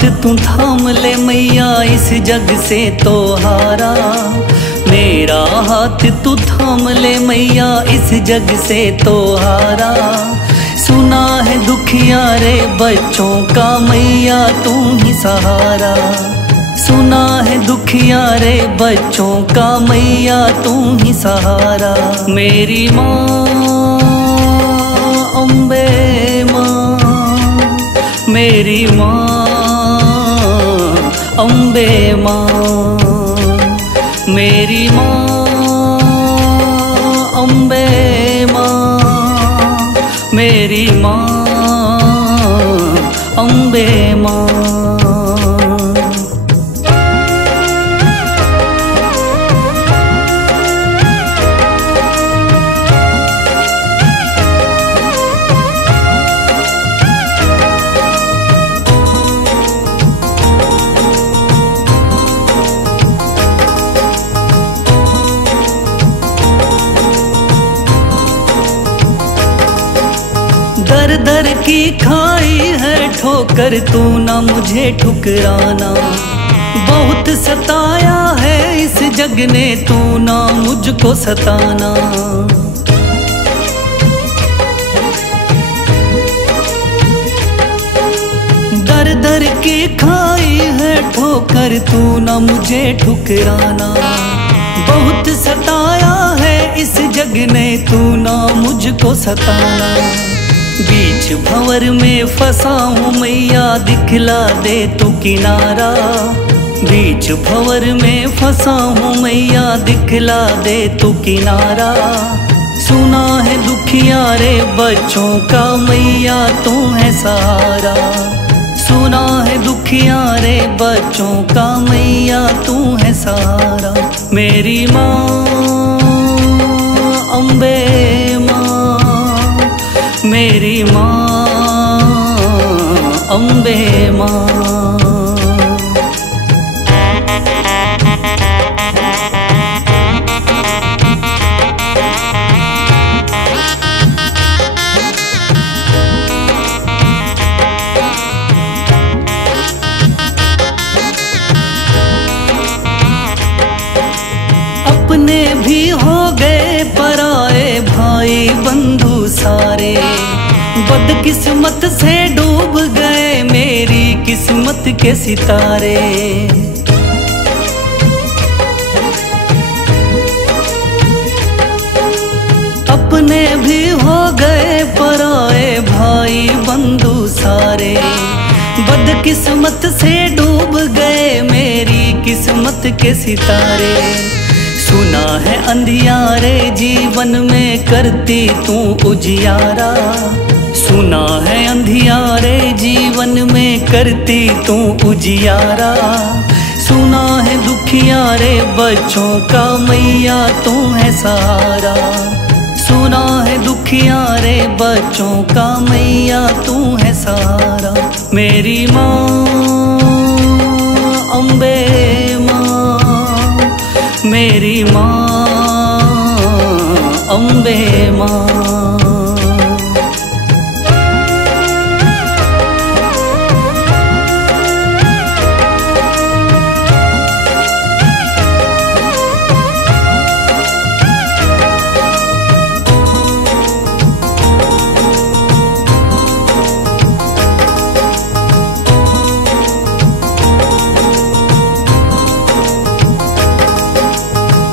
हाथ तू थाम ले मैया इस जग से तो हारा। मेरा हाथ तू थाम ले मैया इस जग से तो हारा। सुना है दुखियारे बच्चों का मैया तू ही सहारा। सुना है दुखियारे बच्चों का मैया तू ही सहारा। मेरी माँ अम्बे माँ, मेरी माँ अम्बे माँ, मेरी माँ अम्बे माँ, मेरी माँ अम्बे माँ। दर दर की खाई है ठोकर तू ना मुझे ठुकराना। बहुत सताया है इस जग ने तू ना मुझको सताना। दर दर की खाई है ठोकर तू ना मुझे ठुकराना। बहुत सताया है इस जग ने तू ना मुझको सताना। बीच भंवर में फंसा हूँ मैया दिखला दे तू किनारा। बीच भंवर में फंसा हूँ मैया दिखला दे तू किनारा। सुना है दुखियारे बच्चों का मैया तू है सहारा। सुना है दुखियारे बच्चों का मैया तू है सहारा। मेरी माँ अम्बे माँ, मेरी माँ अम्बे माँ। अपने भी हो गए पराए भाई बंधु सारे। बदकिस्मत से डूब गए मेरी किस्मत के सितारे। अपने भी हो गए पराए भाई बंधु सारे। बदकिस्मत से डूब गए मेरी किस्मत के सितारे। सुना है अंधियारे जीवन में करती तू उजियारा। सुना है अंधियारे जीवन में करती तू उजियारा। सुना है दुखियारे बच्चों का मैया तू है सहारा। सुना है दुखियारे बच्चों का मैया तू है सहारा। मेरी माँ अम्बे माँ, मेरी माँ अम्बे माँ।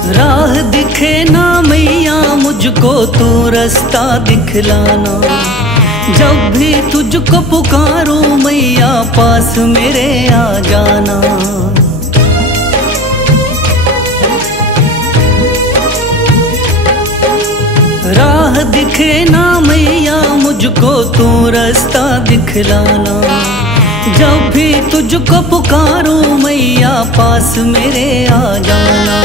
राह दिखे ना मैया मुझको तू रास्ता दिखलाना। जब भी तुझको पुकारूं मैया पास मेरे आ जाना। राह दिखे ना मैया मुझको तू रास्ता दिखलाना। जब भी तुझको पुकारूं मैया पास मेरे आ जाना।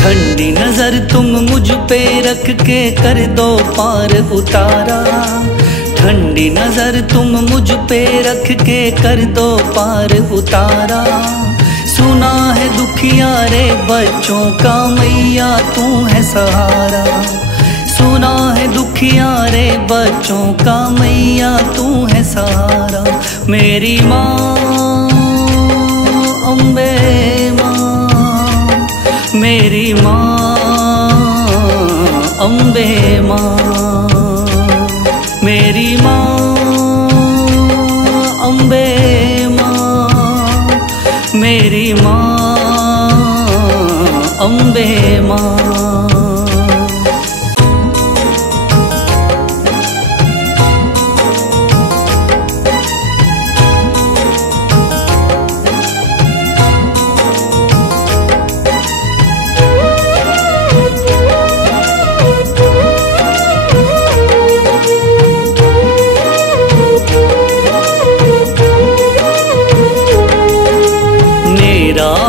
ठंडी नजर तुम मुझ पे रख के कर दो पार उतारा। ठंडी नजर तुम मुझ पे रख के कर दो पार उतारा। सुना है दुखियारे बच्चों का मैया तू है सहारा। सुना सुना है दुखिया रे बच्चों का मैया तू है सहारा। मेरी माँ अम्बे माँ, मेरी माँ अम्बे माँ, मेरी माँ अम्बे माँ, मेरी माँ अम्बे माँ।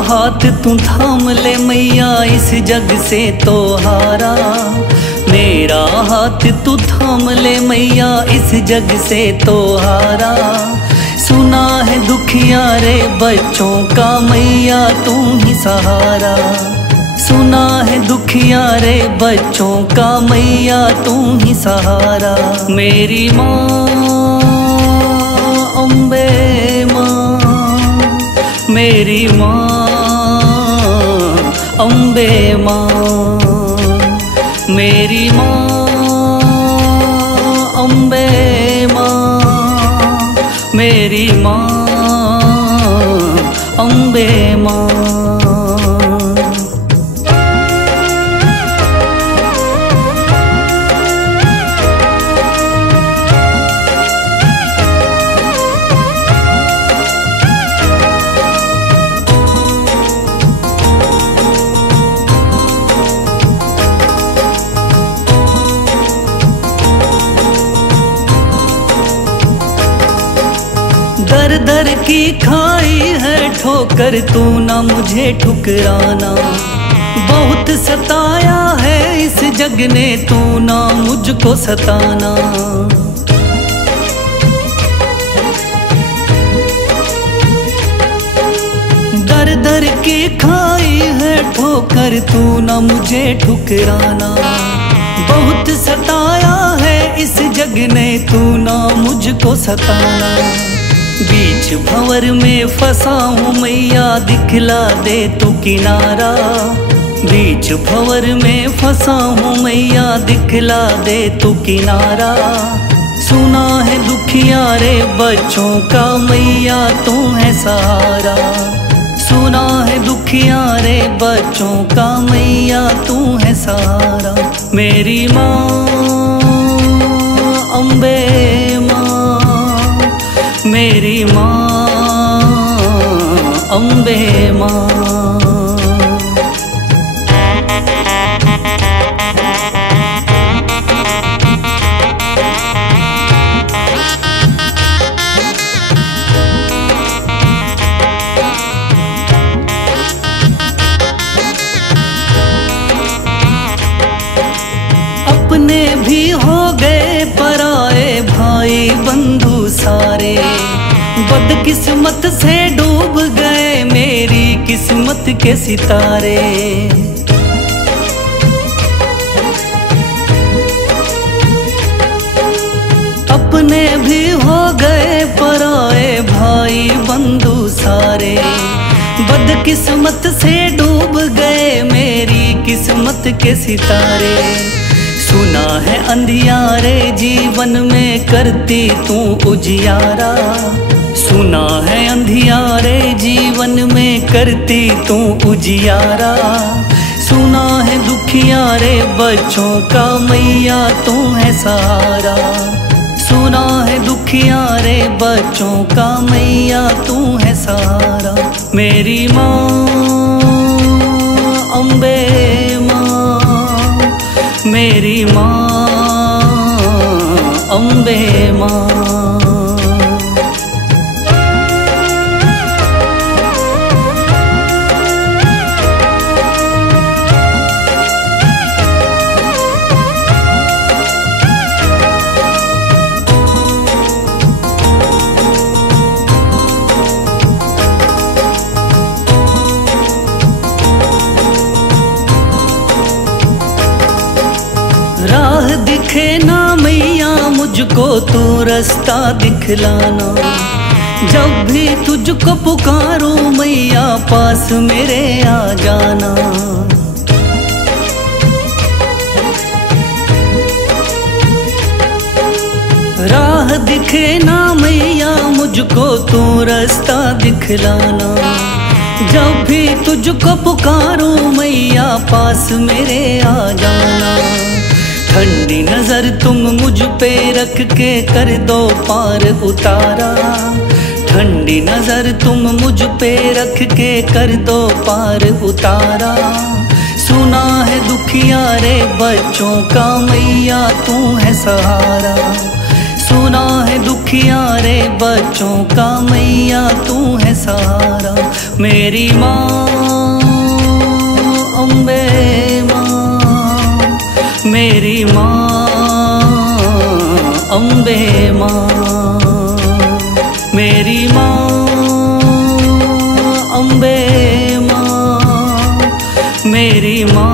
हाथ तू थाम ले मैया इस जग से तो हारा। मेरा हाथ तू थाम ले मैया इस जग से तो हारा। सुना है दुखिया रे बच्चों का मैया तू ही सहारा। सुना है दुखिया रे बच्चों का मैया तू ही सहारा। मेरी माँ अम्बे माँ, मेरी माँ अम्बे माँ, मेरी माँ अम्बे माँ, मेरी माँ अम्बे माँ। दर दर की खाई है ठोकर तू ना मुझे ठुकराना। बहुत सताया है इस जग ने तू ना मुझको सताना। दर दर की खाई है ठोकर तू ना मुझे ठुकराना। बहुत सताया है इस जग ने तू ना मुझको सताना। बीच भंवर में फंसा हूँ मैया दिखला दे तू किनारा। बीच भंवर में फंसा हूँ मैया दिखला दे तू किनारा। सुना है दुखिया रे बच्चों का मैया तू है सहारा। सुना है दुखिया रे बच्चों का मैया तू है सहारा। मेरी माँ अम्बे माँ, मेरी माँ अम्बे माँ। अपने भी हो गए पराए भाई बंधु सारे। बदकिस्मत से डूब गए मेरी किस्मत के सितारे। अपने भी हो गए पराए भाई बंधु सारे। बदकिस्मत से डूब गए मेरी किस्मत के सितारे। सुना है अंधियारे जीवन में करती तू उजियारा। सुना है अंधियारे जीवन में करती तू उजियारा। सुना है दुखिया रे बच्चों का मैया तू है सहारा। सुना है दुखिया रे बच्चों का मैया तू है सहारा। मेरी माँ अम्बे माँ, मेरी माँ अम्बे माँ। राह मुझको तू रास्ता दिखलाना। जब भी तुझको पुकारूं मैया पास मेरे आ जाना। राह दिखे ना मैया मुझको तू रास्ता दिखलाना। जब भी तुझको पुकारूं मैया पास मेरे आ जाना। ठंडी नजर तुम मुझ पे रख के कर दो पार उतारा। ठंडी नजर तुम मुझ पे रख के कर दो पार उतारा। सुना है दुखिया रे बच्चों का मैया तू है सहारा। सुना है दुखिया रे बच्चों का मैया तू है सहारा। मेरी माँ अम्बे माँ, मेरी माँ अम्बे माँ, मेरी माँ अम्बे माँ, मेरी माँ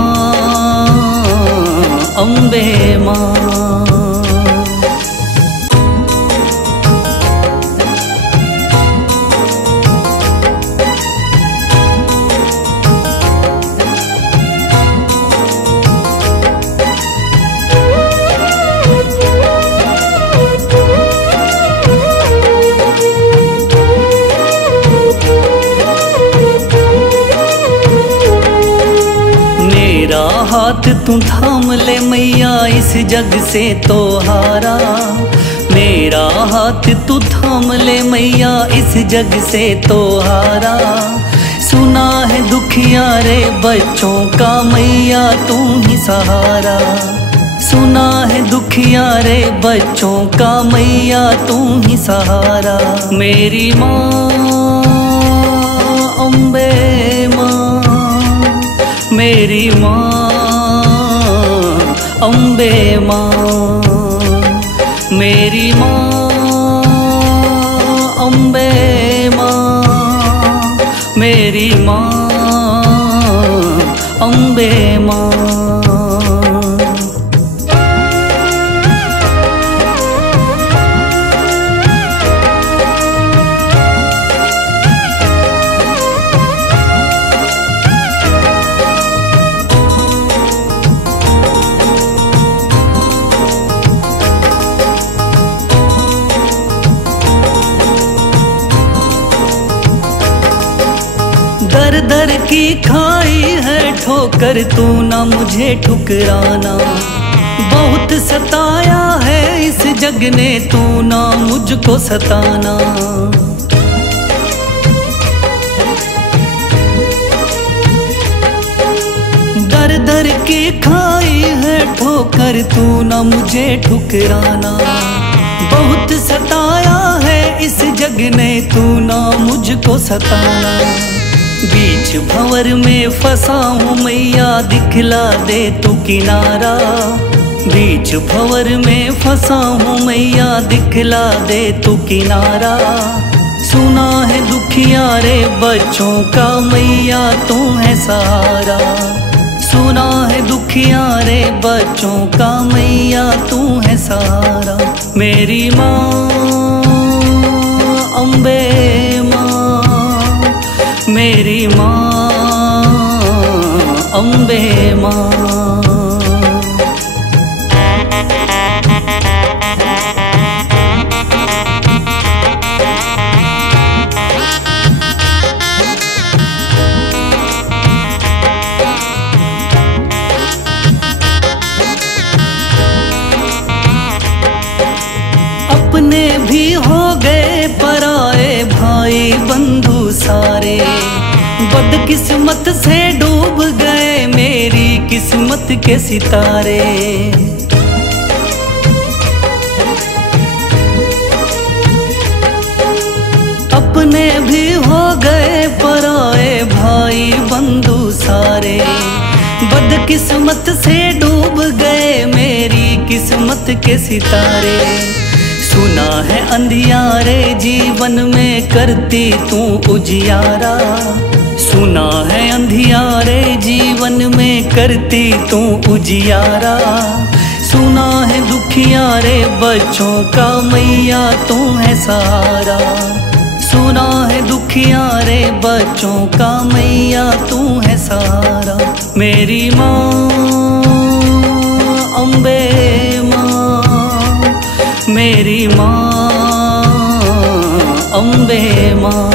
अम्बे माँ। हाथ तू थाम ले मैया इस जग से तो हारा। मेरा हाथ तू थाम ले मैया इस जग से तो हारा। सुना है दुखिया रे बच्चों का मैया तू ही सहारा। सुना है दुखिया रे बच्चों का मैया तू ही सहारा। मेरी माँ अम्बे माँ, मेरी माँ अम्बे माँ, मेरी माँ अम्बे माँ, मेरी माँ अम्बे माँ। दर दर की खाई है ठोकर तू ना मुझे ठुकराना। बहुत सताया है इस जग ने तू ना मुझको सताना। दर दर की खाई है ठोकर तू ना मुझे ठुकराना। बहुत सताया है इस जग ने तू ना मुझको सताना। बीच भंवर में फंसा हूँ मैया दिखला दे तू किनारा। बीच भंवर में फंसा हूँ मैया दिखला दे तू किनारा। सुना है दुखिया रे बच्चों का मैया तू है सहारा। सुना है दुखिया रे बच्चों का मैया तू है सहारा। मेरी माँ अम्बे माँ, मेरी माँ अम्बे माँ। अपने भी हो गए पराए भाई बंधु सारे। बदकिस्मत से डूब गए मेरी किस्मत के सितारे। अपने भी हो गए पराए भाई बंधु सारे। बदकिस्मत से डूब गए मेरी किस्मत के सितारे। सुना है अंधियारे जीवन में करती तू उजियारा। सुना है अंधियारे जीवन में करती तू उजियारा। सुना है दुखिया रे बच्चों का मैया तू है सहारा। सुना है दुखिया रे बच्चों का मैया तू है सहारा। मेरी माँ अम्बे माँ, मेरी माँ अम्बे माँ।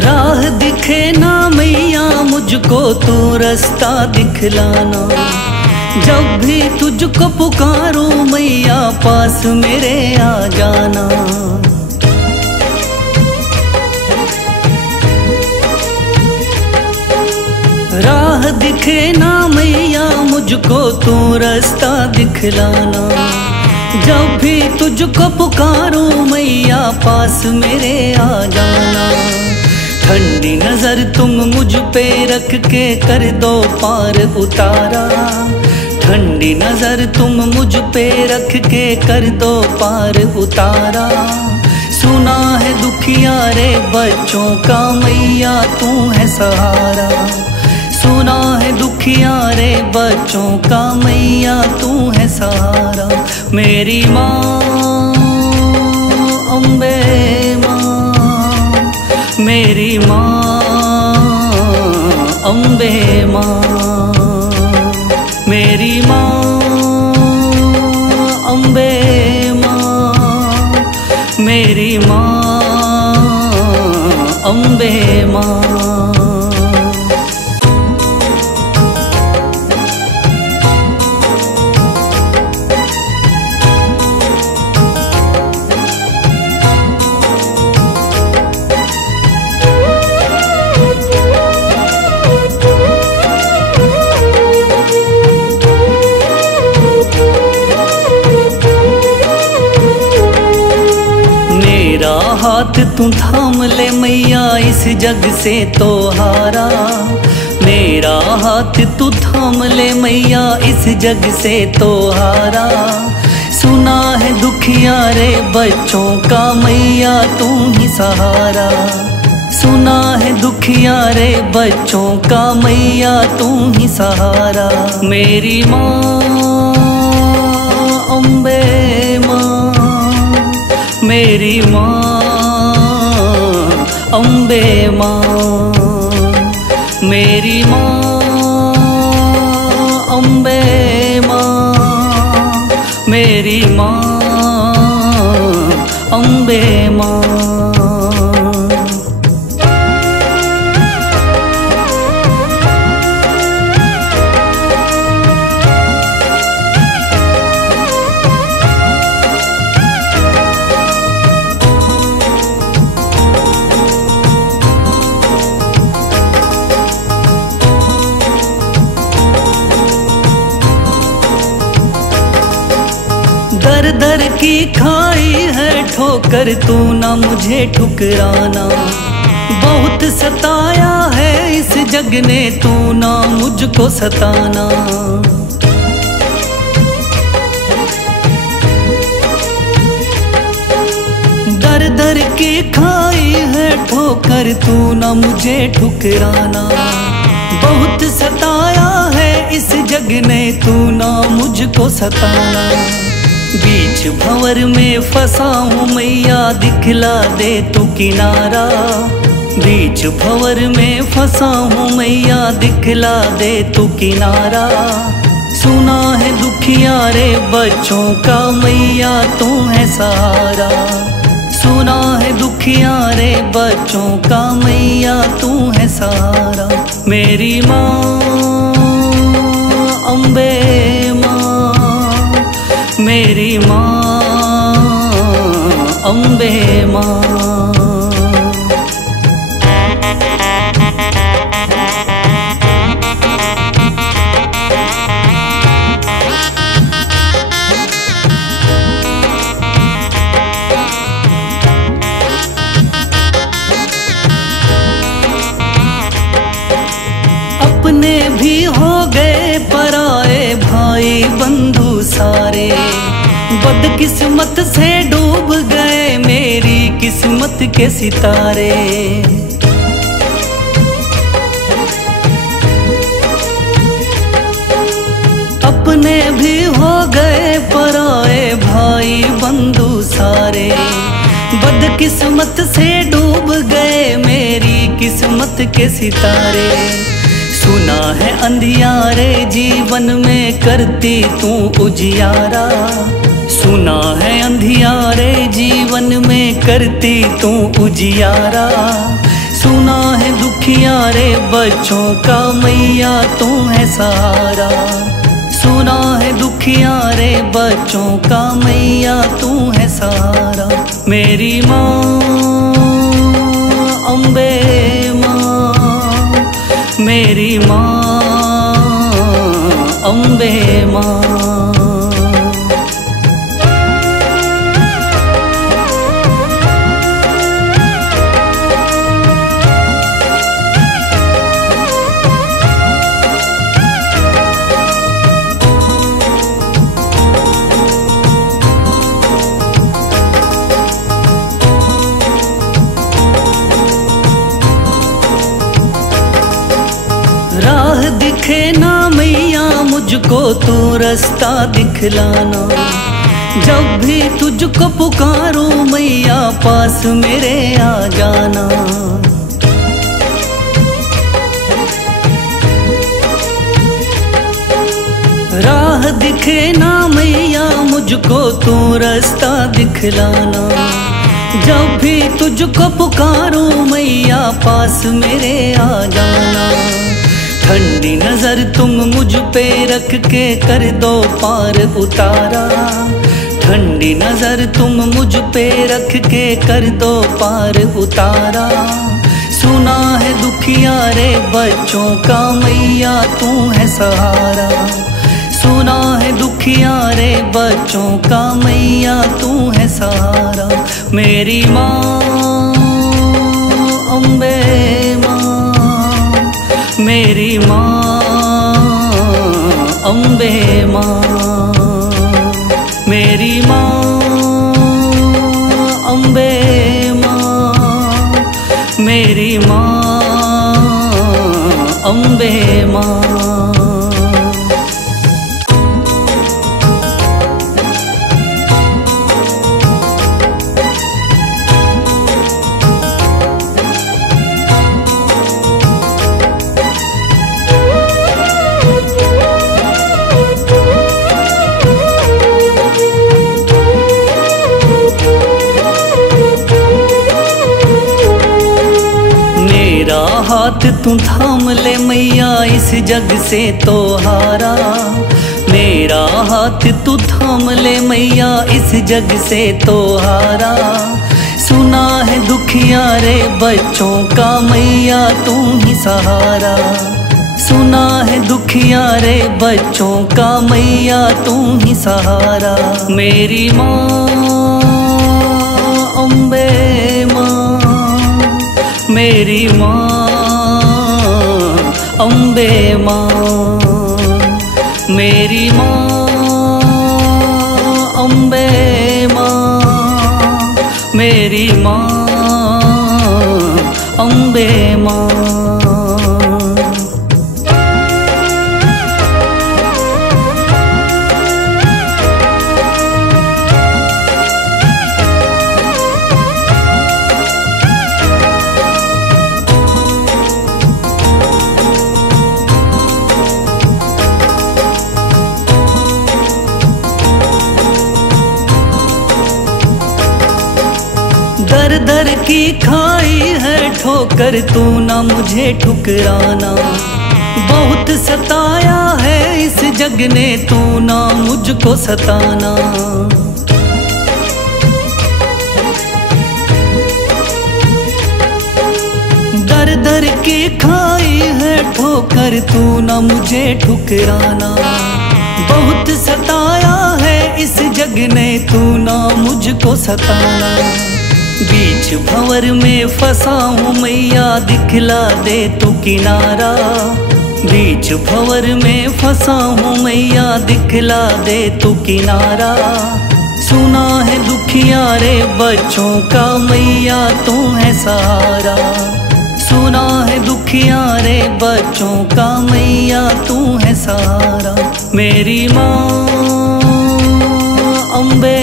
राह दिखे ना मैया मुझको तू रास्ता दिखलाना। जब भी तुझको पुकारूं मैया पास मेरे आ जाना। राह दिखे ना मैया मुझको तू रास्ता दिखलाना। जब भी तुझको पुकारूं मैया पास मेरे आ जाना। ठंडी नजर तुम मुझ पे रख के कर दो पार उतारा। ठंडी नजर तुम मुझ पे रख के कर दो पार उतारा। सुना है दुखिया रे बच्चों का मैया तू है सहारा। सुना है दुखिया रे बच्चों का मैया तू है सहारा। मेरी माँ अम्बे माँ, मेरी माँ अम्बे माँ। मेरी माँ अम्बे माँ, मेरी माँ अम्बे माँ। हाथ तू थाम ले मैया इस जग से तो हारा। मेरा हाथ तू थाम ले मैया इस जग से तो हारा। सुना है दुखिया रे बच्चों का मैया तू ही सहारा। सुना है दुखिया रे बच्चों का मैया तू ही सहारा। मेरी माँ अम्बे माँ, मेरी माँ अम्बे माँ। मेरी माँ अम्बे माँ, मेरी माँ अम्बे माँ। दर दर की खाई है ठोकर तू ना मुझे ठुकराना। बहुत सताया है इस जग ने तू ना मुझको सताना। दर दर की खाई है ठोकर तू ना मुझे ठुकराना। बहुत सताया है इस जग ने तू ना मुझको सताना। बीच भंवर में फंसा हूँ मैया दिखला दे तू किनारा। बीच भंवर में फंसा हूँ मैया दिखला दे तू किनारा। सुना है दुखिया रे बच्चों का मैया तू है सहारा। सुना है दुखिया रे बच्चों का मैया तू है सहारा। मेरी माँ अम्बे माँ, मेरी माँ अम्बे माँ। बदकिस्मत से डूब गए मेरी किस्मत के सितारे। अपने भी हो गए पराए भाई बंधु सारे। बदकिस्मत से डूब गए मेरी किस्मत के सितारे। सुना है अंधियारे जीवन में करती तू उजियारा। सुना है अंधियारे जीवन में करती तू उजियारा। सुना है दुखियारे बच्चों का मैया तू है सहारा। सुना है दुखियारे बच्चों का मैया तू है सहारा। मेरी माँ अम्बे माँ, मेरी माँ अम्बे माँ। राह दिखे ना मैया मुझको तू रास्ता दिखलाना। जब भी तुझको पुकारूं मैया पास मेरे आ जाना। राह दिखे ना मैया मुझको तू रास्ता दिखलाना। जब भी तुझको पुकारूं मैया पास मेरे आ जाना। ठंडी नजर तुम मुझ पे रख के कर दो पार उतारा। ठंडी नजर तुम मुझ पे रख के कर दो पार उतारा। सुना है दुखियारे बच्चों का मैया तू है सहारा। सुना है दुखियारे बच्चों का मैया तू है सहारा। मेरी माँ अम्बे माँ, मेरी माँ अम्बे माँ। मेरी माँ अम्बे माँ, मेरी माँ अम्बे माँ। हाथ तू थाम ले मैया इस जग से तो हारा। मेरा हाथ तू थाम ले मैया इस जग से तो हारा। सुना है दुखियारे बच्चों का मैया तू ही सहारा। सुना है दुखियारे बच्चों का मैया तू ही सहारा। मेरी माँ अम्बे माँ, मेरी माँ अम्बे माँ। मेरी माँ अम्बे माँ, मेरी माँ अम्बे माँ। दर दर की खाई है ठोकर तू ना मुझे ठुकराना। बहुत सताया है इस जग ने तू ना मुझको सताना। दर दर की खाई है ठोकर तू ना मुझे ठुकराना। बहुत सताया है इस जग ने तू ना मुझको सताना। बीच भंवर में फंसा हूँ मैया दिखला दे तू किनारा। बीच भंवर में फंसा हूँ मैया दिखला दे तू किनारा। सुन दुखियारे बच्चों का मैया तू है सहारा। सुना है दुखियारे बच्चों का मैया तू है सहारा। मेरी माँ अम्बे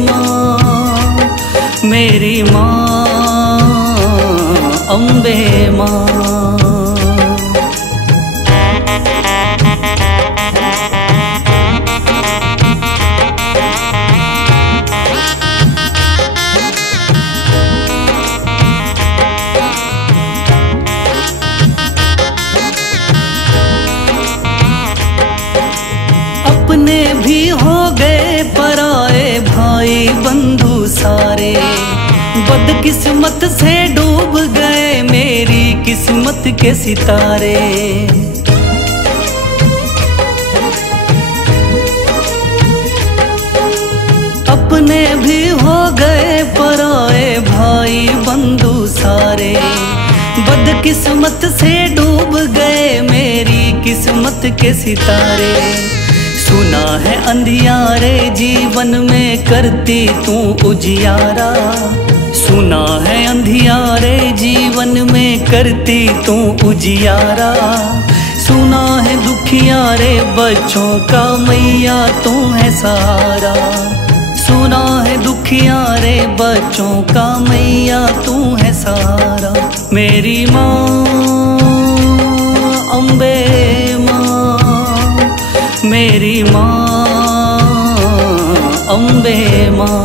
माँ, मेरी माँ अम्बे माँ। अपने भी हो गए पराए भाई बंधु सारे, बदकिस्मत से डूब गए मेरी किस्मत के सितारे। अपने भी हो गए पराए भाई बंधु सारे, बदकिस्मत से डूब गए मेरी किस्मत के सितारे। सुना है अंधियारे जीवन में करती तू उजियारा। सुना है अंधियारे जीवन में करती तू उजियारा। सुना है दुखियारे बच्चों का मैया तू है सहारा। सुना है दुखियारे बच्चों का मैया तू है सहारा। मेरी माँ अम्बे माँ, मेरी माँ अम्बे माँ।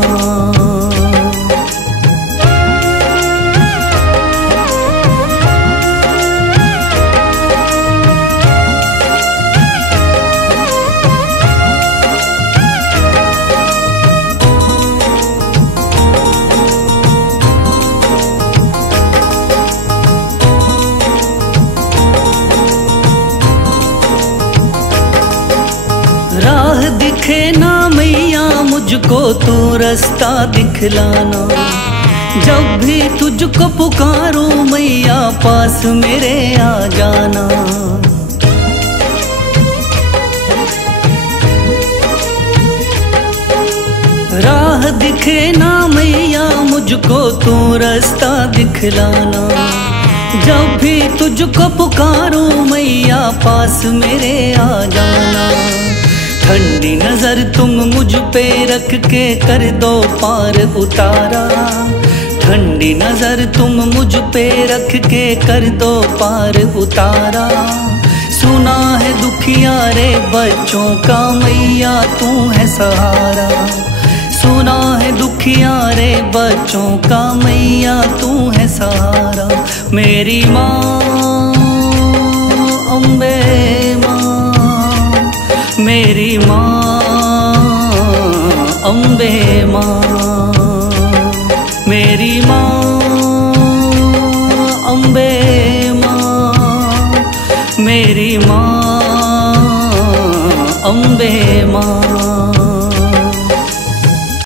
राह दिखे ना मैया मुझको तू रास्ता दिखलाना। जब भी तुझको पुकारूं मैया पास मेरे आ जाना। राह दिखे ना मैया मुझको तू रास्ता दिखलाना। जब भी तुझको पुकारूं मैया पास मेरे आ जाना। ठंडी नजर तुम मुझ पे रख के कर दो पार उतारा। ठंडी नजर तुम मुझ पे रख के कर दो पार उतारा। सुना है दुखियारे बच्चों का मैया तू है सहारा। सुना है दुखियारे बच्चों का मैया तू है सहारा। मेरी माँ अम्बे माँ, मेरी माँ अम्बे माँ। मेरी माँ अम्बे माँ, मेरी माँ अम्बे माँ।